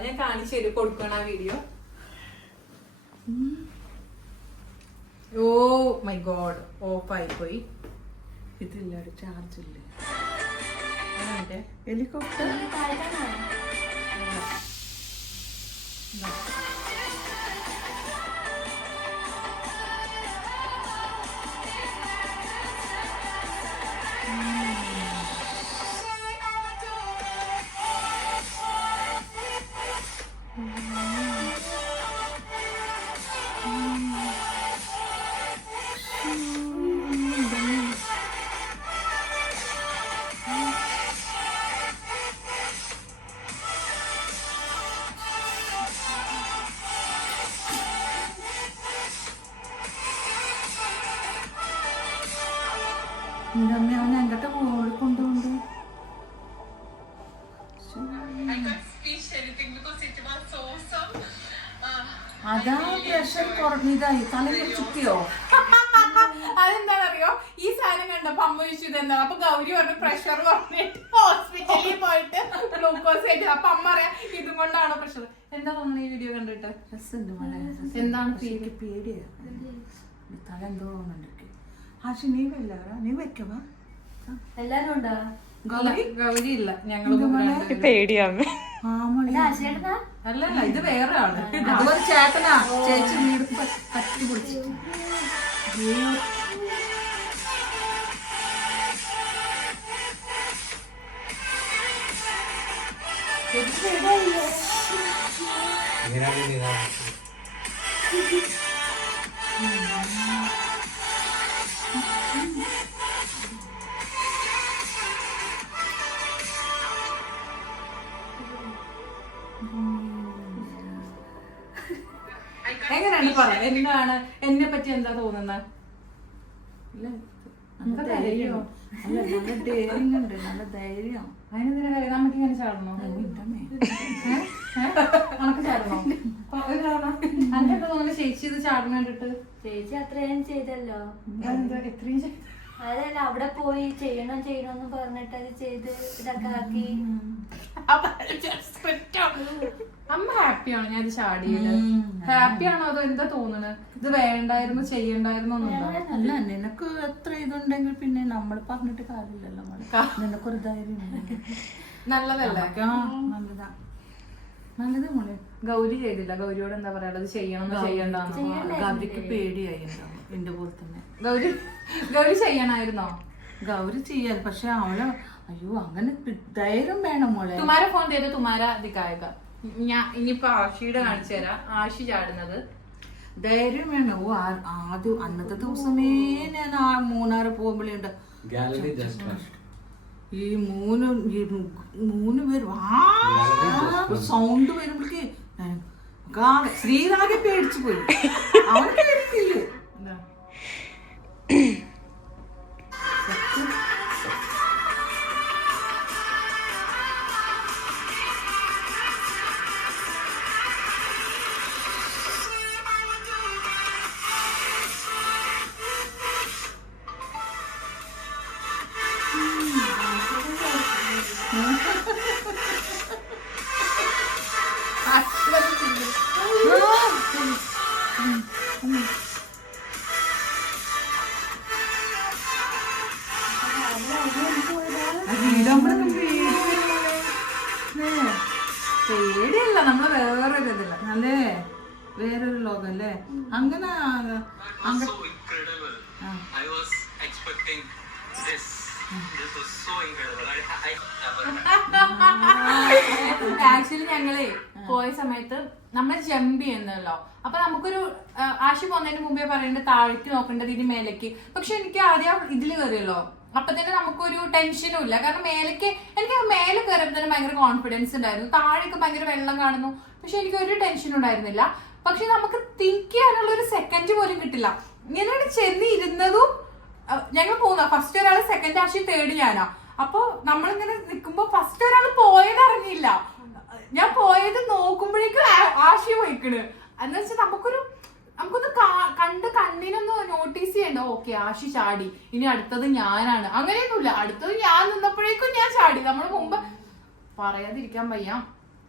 ഞാൻ കാണിച്ചു തരും, കൊടുക്കണം ആ വീഡിയോ. ഓ മൈ ഗോഡ്, ഓഫായി പോയി. ഇതില്ല, ചാർജ് ഇല്ല. ഹെലികോപ്റ്റർ അവൻ എങ്ങോട്ട് കൊണ്ടുകൊണ്ട് അതാ പ്രഷർ കുറഞ്ഞതായി. തലയിൽ ചുറ്റിയോ? അതെന്താണെന്നറിയോ? ഈ സാധനം കണ്ടപ്പോ അമ്മ ചോദിച്ചു ഇതെന്താ. അപ്പൊ ഗൗരി പറഞ്ഞു പ്രഷർ കുറഞ്ഞിട്ട് ഹോസ്പിറ്റലിൽ പോയിട്ട് ഗ്ലൂക്കോസ് കയറ്റി. അപ്പൊ അമ്മ പറയാ ഇതും കൊണ്ടാണോ പ്രഷർ. എന്താ തോന്നുന്നു ഈ വീഡിയോ കണ്ടിട്ട്? എന്താണ് പേടിയാ? തല എന്തോ തോന്നുന്നുണ്ട്. ആശി നീ വല്ല നീ വെക്കവാ? എല്ലാരും ഉണ്ടാ? ഗൗരി ഇല്ല, ഞങ്ങൾ പേടിയാണ്. അല്ലല്ല, ഇത് വേറെ ആള്. അതുപോലെ ചേട്ടനാ. ചേച്ചി വീട് കത്തി പിടിച്ചിട്ട് എങ്ങനെയാണ് പറയാം? എന്താണ് എന്നെ പറ്റി എന്താ തോന്നുന്നത്? നല്ല ധൈര്യം. അല്ല, നല്ല ഡെയറിങ് ഉണ്ട്, നല്ല ധൈര്യം. അതിനെന്തിനാ കാര്യം? നമുക്ക് ഇങ്ങനെ ചാടണോ? നമുക്ക് ചാടണോ? അനക്കൊക്കെ തോന്നുന്നു ചേച്ചി ഇത് ചാടണ കണ്ടിട്ട്. ചേച്ചി അത്രയും ചെയ്തല്ലോ. എന്താ എത്രയും അതല്ല അവിടെ പോയി ചെയ്യണമെന്ന് പറഞ്ഞിട്ട് അത് ചെയ്ത് ഇതൊക്കെ ആക്കി. അമ്മ ഹാപ്പിയാണോ ഞാൻ ഇത് ചാടിയത്? ഹാപ്പിയാണോ അതോ എന്താ തോന്നുന്നത്? ഇത് വേണ്ടായിരുന്നു ചെയ്യണ്ടായിരുന്നു അല്ല നിനക്ക് എത്ര ഇതുണ്ടെങ്കിൽ പിന്നെ നമ്മൾ പറഞ്ഞിട്ട് കാര്യമില്ലല്ലോ മോളെ. നിനക്കൊരു ധൈര്യം നല്ലതല്ലേ? നല്ലതാ നല്ലത് മോളെ. ഗൗരി ചെയ്തില്ല. ഗൗരിയോട് എന്താ പറയാ ചെയ്യണം ചെയ്യണ്ടെന്ന്? ഗൗരിക്ക് പേടിയായി ഉണ്ടാവും എന്റെ പോലെ തന്നെ. ഗൗരി ചെയ്യണായിരുന്നോ? ഗൗരി ചെയ്യാൻ പക്ഷെ അവള് അയ്യോ അങ്ങനെ ധൈര്യം വേണം മോളെ. തുമാര ഫോൺ ചെയ്ത് തുമാര ദിക്കായക. ഞാൻ ഇനിയിപ്പൊ ആഷിയുടെ കാണിച്ചു തരാം. ആഷി ചാടുന്നത് ധൈര്യം വേണം. ഓ ആദ്യം അന്നത്തെ ദിവസമേ ഞാൻ ആ മൂന്നാറ് പോകുമ്പോഴുണ്ട് ഈ മൂന്ന് പേരും സൗണ്ട് വരുമ്പോഴേക്ക് ശ്രീരാഗെ പേടിച്ചു പോയി. അവന് പേടിക്കില്ലേ? പേടിയല്ല നമ്മള് വേറൊരു ഇതില്ല അല്ലേ, വേറൊരു ലോകം അല്ലേ അങ്ങനെ. ആക്ച്വലി ഞങ്ങളെ പോയ സമയത്ത് നമ്മൾ ജമ്പ് ചെയ്യുന്നല്ലോ. അപ്പൊ നമുക്കൊരു ആശി പോകുന്നതിന് മുമ്പേ പറയേണ്ടത് താഴേക്ക് നോക്കേണ്ടത് ഇനി മേലേക്ക്. പക്ഷെ എനിക്ക് ആദ്യം ഇതില് കയറിയല്ലോ, അപ്പൊ തന്നെ നമുക്കൊരു ടെൻഷനും ഇല്ല. കാരണം മേലേക്ക് എനിക്ക് മേലെ കയറിയപ്പോ തന്നെ ഭയങ്കര കോൺഫിഡൻസ് ഉണ്ടായിരുന്നു. താഴേക്ക് ഭയങ്കര വെള്ളം കാണുന്നു, പക്ഷെ എനിക്ക് ഒരു ടെൻഷനും ഉണ്ടായിരുന്നില്ല. പക്ഷെ നമുക്ക് തിങ്ക് ചെയ്യാനുള്ള ഒരു സെക്കൻഡ് പോലും കിട്ടില്ല. ഇങ്ങനെ ചെന്ന് ഇരുന്നതും ഞങ്ങൾ പോകുന്ന ഫസ്റ്റ് ഒരാൾ, സെക്കൻഡ് ആശി, തേർഡ് ഞാനാ. അപ്പൊ നമ്മളിങ്ങനെ നിൽക്കുമ്പോ ഫസ്റ്റ് ഒരാൾ പോയത് അറിഞ്ഞില്ല. ഞാൻ പോയത് നോക്കുമ്പോഴേക്കും ആശി പോയിക്കണ്. എന്ന് വെച്ചാൽ നമുക്കൊന്ന് കണ്ട് കണ്ണിനൊന്ന് നോട്ടീസ് ചെയ്യണ്ട. ഓക്കെ ആശി ചാടി, ഇനി അടുത്തത് ഞാനാണ്. അങ്ങനെയൊന്നുമില്ല. അടുത്തത് ഞാൻ നിന്നപ്പോഴേക്കും ഞാൻ ചാടി. നമ്മൾ മുമ്പ് പറയാതിരിക്കാൻ വയ്യ,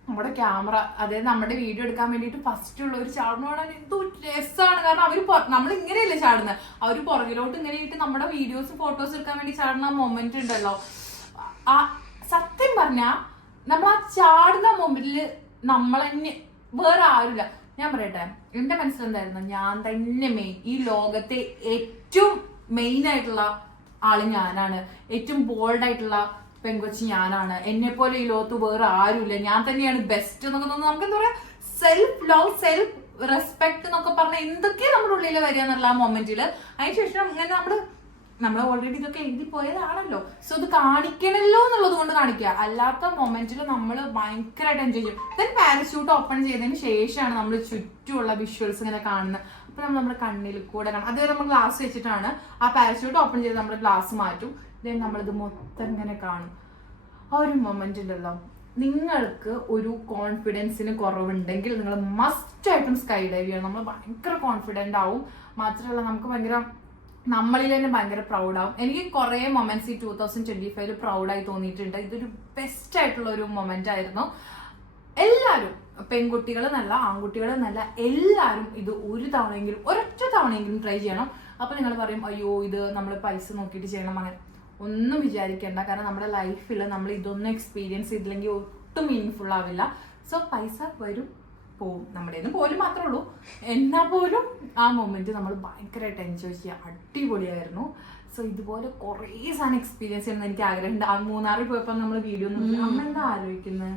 നമ്മുടെ ക്യാമറ അതായത് നമ്മുടെ വീഡിയോ എടുക്കാൻ വേണ്ടിട്ട് ഫസ്റ്റ് ഉള്ള ഒരു ചാടുന്നോടാൻ എന്തോ രസമാണ്. കാരണം അവര് നമ്മൾ ഇങ്ങനെയല്ലേ ചാടുന്നത്, അവര് പുറകിലോട്ട് ഇങ്ങനെ ഇട്ട് നമ്മുടെ വീഡിയോസ് ഫോട്ടോസ് എടുക്കാൻ വേണ്ടി ചാടുന്ന മൊമെന്റ് ഉണ്ടല്ലോ. ആ സത്യം പറഞ്ഞാ നമ്മൾ ആ ചാടുന്ന മൊമെന്റില് നമ്മളെന്നെ വേറെ ആരുമില്ല. ഞാൻ പറയട്ടെ, എന്റെ മനസ്സിലെന്തായിരുന്നു, ഞാൻ തന്നെ മെയിൻ, ഈ ലോകത്തെ ഏറ്റവും മെയിൻ ആയിട്ടുള്ള ആള് ഞാനാണ്, ഏറ്റവും ബോൾഡ് ആയിട്ടുള്ള പെങ്കൊച്ചി ഞാനാണ്, എന്നെ പോലെ ഈ ലോകത്ത് വേറെ ആരുമില്ല, ഞാൻ തന്നെയാണ് ബെസ്റ്റ് എന്നൊക്കെ തോന്നുന്നു. നമുക്ക് എന്താ പറയാ, സെൽഫ് ലവ്, സെൽഫ് റെസ്പെക്ട് എന്നൊക്കെ പറഞ്ഞ എന്തൊക്കെയാ നമ്മുടെ ഉള്ളിൽ വരിക എന്നുള്ള ആ മൊമെന്റില്. അതിനുശേഷം ഇങ്ങനെ നമ്മൾ ഓൾറെഡി ഇതൊക്കെ എഴുതി പോയതാണല്ലോ, സോ ഇത് കാണിക്കണല്ലോ എന്നുള്ളത് കൊണ്ട് കാണിക്കുക. അല്ലാത്ത മൊമെന്റിൽ നമ്മൾ ഭയങ്കരമായിട്ട് എൻജോയ് ചെയ്യും. ദെൻ പാരച്യൂട്ട് ഓപ്പൺ ചെയ്തതിന് ശേഷമാണ് നമ്മൾ ചുറ്റുമുള്ള വിഷ്വൽസ് ഇങ്ങനെ കാണുന്നത്. അപ്പൊ നമ്മൾ നമ്മുടെ കണ്ണിൽ കൂടെ കാണാം. അതുവരെ നമ്മൾ ഗ്ലാസ് വെച്ചിട്ടാണ് ആ പാരച്യൂട്ട് ഓപ്പൺ ചെയ്ത് നമ്മൾ ഗ്ലാസ് മാറ്റും. ദെൻ നമ്മളിത് മൊത്തം ഇങ്ങനെ കാണും. ആ ഒരു മൊമെന്റ് ഉണ്ടല്ലോ, നിങ്ങൾക്ക് ഒരു കോൺഫിഡൻസിന് കുറവുണ്ടെങ്കിൽ നിങ്ങൾ മസ്റ്റ് ആയിട്ടും സ്കൈ ഡൈവ് ചെയ്യണം. നമ്മൾ ഭയങ്കര കോൺഫിഡന്റ് ആവും. മാത്രമല്ല നമുക്ക് ഭയങ്കര നമ്മളിൽ തന്നെ ഭയങ്കര പ്രൗഡാവും. എനിക്ക് കുറെ മൊമെന്റ്സ് ഈ 2025 പ്രൗഡായി തോന്നിയിട്ടുണ്ട്. ഇതൊരു ബെസ്റ്റ് ആയിട്ടുള്ള ഒരു മൊമെന്റ് ആയിരുന്നു. എല്ലാവരും, പെൺകുട്ടികൾ എന്നല്ല ആൺകുട്ടികൾ എന്നല്ല, എല്ലാവരും ഇത് ഒരു തവണയെങ്കിലും, ഒരൊറ്റ തവണയെങ്കിലും ട്രൈ ചെയ്യണം. അപ്പൊ നിങ്ങൾ പറയും അയ്യോ ഇത് നമ്മൾ പൈസ നോക്കിയിട്ട് ചെയ്യണം, അങ്ങനെ ഒന്നും വിചാരിക്കേണ്ട. കാരണം നമ്മുടെ ലൈഫിൽ നമ്മൾ ഇതൊന്നും എക്സ്പീരിയൻസ് ചെയ്തില്ലെങ്കിൽ ഒട്ടും മീനിങ് ആവില്ല. സോ പൈസ വരും പോവും, നമ്മുടെ പോലും മാത്രമേ ഉള്ളൂ. എന്നാൽ പോലും ആ മൊമെന്റ് നമ്മൾ ഭയങ്കരമായിട്ട് എൻജോയ് ചെയ്യുക. അടിപൊളിയായിരുന്നു. സോ ഇതുപോലെ കുറേ സാധനം എക്സ്പീരിയൻസ് ചെയ്യണമെന്ന് എനിക്ക് ആഗ്രഹമുണ്ട്. ആ മൂന്നാറിൽ പോയപ്പോ നമ്മൾ വീഡിയോ അമ്മ എന്താ ആലോചിക്കുന്നത്?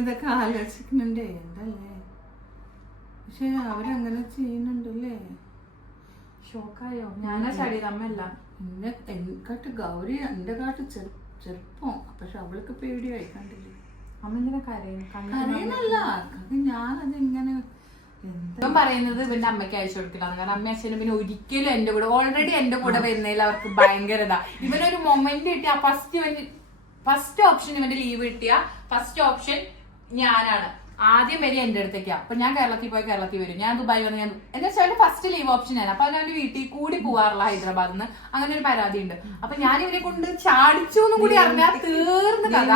ഇതൊക്കെ ആലോചിക്കുന്നുണ്ടേ എന്തല്ലേ, പക്ഷെ അവരങ്ങനെ ചെയ്യുന്നുണ്ടല്ലേ. ഷോക്കായോ? ഞാനാ ചാടിയത്, അമ്മയല്ല. എന്നെക്കാട്ട് ഗൗരി എന്റെ കാട്ട് ചെറുപ്പം, പക്ഷെ അവൾക്ക് പേടിയായി കണ്ടില്ലേ. അമ്മ ഇങ്ങനെ കരയുന്നു. അറിയണല്ല, ഞാനത് ഇങ്ങനെ ഇവൻ പറയുന്നത് ഇവന്റെ അമ്മയ്ക്ക് അയച്ചു കൊടുക്കില്ല. കാരണം അമ്മ അച്ഛനും പിന്നെ ഒരിക്കലും എന്റെ കൂടെ, ഓൾറെഡി എന്റെ കൂടെ വരുന്നതിൽ അവർക്ക് ഭയങ്കര ഇതാ. ഇവനൊരു മൊമെന്റ് കിട്ടിയ ഫസ്റ്റ് ഓപ്ഷൻ, ഇവന്റെ ലീവ് കിട്ടിയ ഫസ്റ്റ് ഓപ്ഷൻ ഞാനാണ്. ആദ്യം വരെ എന്റെ അടുത്തേക്കാ. അപ്പൊ ഞാൻ കേരളത്തിൽ പോയി കേരളത്തിൽ വരും, ഞാൻ ദുബായ് വന്ന് ഞാൻ എന്താ വെച്ചാൽ ഫസ്റ്റ് ലീവ് ഓപ്ഷൻ ആണ്. അപ്പൊ അവന്റെ വീട്ടിൽ കൂടി പോവാറില്ല ഹൈദരാബാദിൽ നിന്ന്, അങ്ങനെ ഒരു പരാതി ഉണ്ട്. അപ്പൊ ഞാൻ ഇവരെ കൊണ്ട് ചാടിച്ചു എന്നും കൂടി അറിഞ്ഞാൽ തീർന്ന കഥ.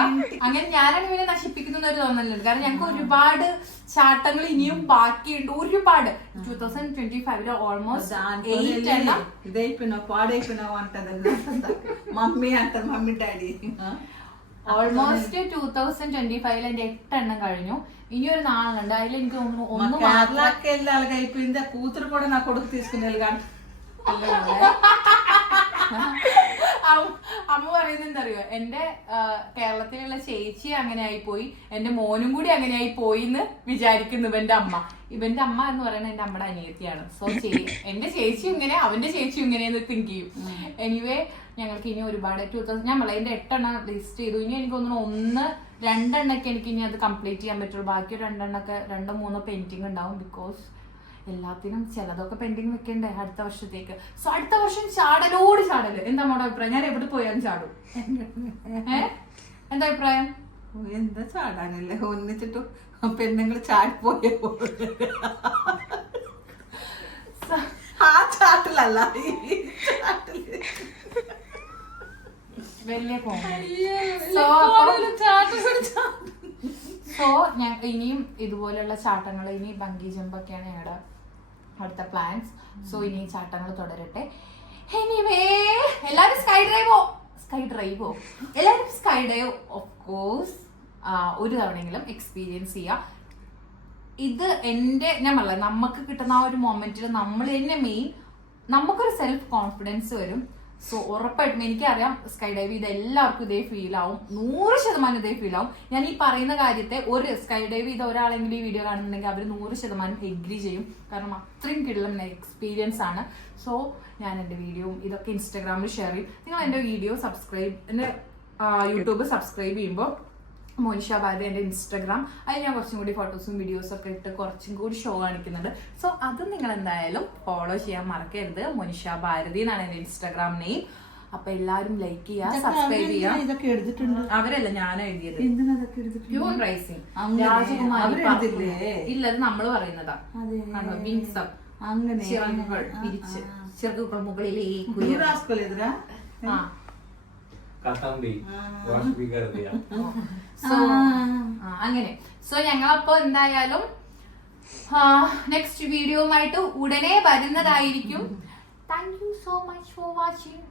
അങ്ങനെ ഞാനാണ് ഇവരെ നശിപ്പിക്കുന്ന ഒരു തോന്നലുണ്ട്. കാരണം ഞങ്ങൾക്ക് ഒരുപാട് ചാട്ടങ്ങൾ ഇനിയും ബാക്കിയുണ്ട്, ഒരുപാട്. 2025 ഓൾമോസ്റ്റ് 8 എണ്ണം. మమ్మీ అంటారు మమ్మీ డాడీ ഓൾമോസ്റ്റ് 2025 എന്റെ 8 എണ്ണം കഴിഞ്ഞു. ഇനി ഒരു 4 ഉണ്ട്. അതിൽ എനിക്ക് തോന്നുന്നു ഒന്ന് కేరళకి వెళ్ళి అలాగ అయిపోయింది. ఆ కూతురు కూడా నా కొడుకు తీసుకుని వెళ్ళాను. അമ്മ പറയുന്നത് എന്താ അറിയോ, എന്റെ കേരളത്തിലുള്ള ചേച്ചി അങ്ങനെ ആയിപ്പോയി, എന്റെ മോനും കൂടി അങ്ങനെ ആയി പോയി എന്ന് വിചാരിക്കുന്നു ഇവന്റെ അമ്മ. ഇവന്റെ അമ്മ എന്ന് പറയുന്നത് എന്റെ അമ്മയുടെ അനിയത്തിയാണ്. സോ എന്റെ ചേച്ചി ഇങ്ങനെ അവന്റെ ചേച്ചി ഇങ്ങനെയെന്ന് തിങ്ക് ചെയ്യും. എനിവേ ഞങ്ങൾക്ക് ഇനി ഒരുപാട് 2000 ഞാൻ എന്റെ 8 എണ്ണം ലിസ്റ്റ് ചെയ്തു. ഇനി എനിക്ക് തോന്നുന്നു 1-2 എണ്ണൊക്കെ എനിക്ക് ഇനി അത് കംപ്ലീറ്റ് ചെയ്യാൻ പറ്റുള്ളൂ. ബാക്കി 2 എണ്ണൊക്കെ 2-3 പെയിന്റിങ് ഉണ്ടാവും. ബിക്കോസ് എല്ലാത്തിനും ചിലതൊക്കെ പെൻഡിങ് വെക്കണ്ടേ അടുത്ത വർഷത്തേക്ക്. സോ അടുത്ത വർഷം ചാടലോട് ചാടല്. എന്താ നമ്മുടെ അഭിപ്രായം? ഞാൻ എവിടെ പോയാലും ചാടും. എന്താ അഭിപ്രായം? എന്താ ചാടാനല്ലേ, ഒന്നിച്ചിട്ടു പെണ്ണുങ്ങൾ ചാടിപ്പോയ ആ ചാട്ടിലല്ല, ഈ ചാട്ടില് വലിയ സോ ഞാൻ ഇനിയും ഇതുപോലെയുള്ള ചാട്ടങ്ങൾ, ഇനി ബങ്കി ജമ്പൊക്കെയാണ് ഞങ്ങളുടെ അടുത്ത പ്ലാൻസ്. സോ ഇനി ചാട്ടങ്ങൾ തുടരട്ടെ. എനിവേ എല്ലാരും സ്കൈ ഡ്രൈവോ എല്ലാരും സ്കൈ ഡ്രൈവ് ഓഫ് കോഴ്സ് ഒരു തവണയെങ്കിലും എക്സ്പീരിയൻസ് ചെയ്യുക. ഇത് ഞാൻ പറഞ്ഞ നമുക്ക് കിട്ടുന്ന ആ ഒരു മൊമെന്റിൽ നമ്മൾ തന്നെ മെയിൻ നമുക്കൊരു സെൽഫ് കോൺഫിഡൻസ് വരും. സോ ഉറപ്പായിട്ടും എനിക്കറിയാം സ്കൈ ഡൈവ് ചെയ്ത് എല്ലാവർക്കും ഇതേ ഫീൽ ആവും, 100% ഇതേ ഫീൽ ആവും. ഞാൻ ഈ പറയുന്ന കാര്യത്തെ ഒരു സ്കൈ ഡൈവ് ചെയ്ത ഒരാളെങ്കിലും ഈ വീഡിയോ കാണുന്നുണ്ടെങ്കിൽ അവർ 100% എഗ്രി ചെയ്യും. കാരണം അത്രയും കിടലം എക്സ്പീരിയൻസ് ആണ്. സോ ഞാൻ എൻ്റെ വീഡിയോ ഇതൊക്കെ ഇൻസ്റ്റാഗ്രാമിൽ ഷെയർ ചെയ്യും. നിങ്ങൾ എൻ്റെ വീഡിയോ എൻ്റെ യൂട്യൂബ് സബ്സ്ക്രൈബ് ചെയ്യുമ്പോൾ മോനിഷ ഭാരതി എൻ്റെ ഇൻസ്റ്റാഗ്രാം, അതിൽ ഞാൻ കുറച്ചും കൂടി ഫോട്ടോസും വീഡിയോസും ഒക്കെ ഇട്ട് കുറച്ചും കൂടി ഷോ കാണിക്കുന്നുണ്ട്. സോ അത് നിങ്ങൾ എന്തായാലും ഫോളോ ചെയ്യാൻ മറക്കരുത്. മോനിഷ ഭാരതി എന്നാണ് എൻ്റെ ഇൻസ്റ്റാഗ്രാം നെയിം. അപ്പൊ എല്ലാരും ലൈക്ക് ചെയ്യുക, സബ്സ്ക്രൈബ് ചെയ്യുക. ഇതൊക്കെ എടുത്തിട്ടുണ്ട്. അവരല്ല, ഞാൻ എഴുതിയത്. എന്തിനതൊക്കെ എടുത്തിട്ടുണ്ട്? ഹ്യൂമൻ റൈസിംഗ് അങ്ങനെ രാജകുമാരി അവരെഴുതില്ലേ? ഇല്ല, അത് നമ്മള് പറയുന്നതാ. വിങ്സ് അപ്പ്, അങ്ങനെ ചിറകുകൾ വിരിച്ച്, ചിറകുകൾ മുകളിലേക്ക് నువ్వు రాసుకోలేదురా? ആ സോ അങ്ങനെ. സോ ഞങ്ങളപ്പോ എന്തായാലും നെക്സ്റ്റ് വീഡിയോയുമായിട്ട് ഉടനെ വരുന്നതായിരിക്കും. Thank you so much for watching.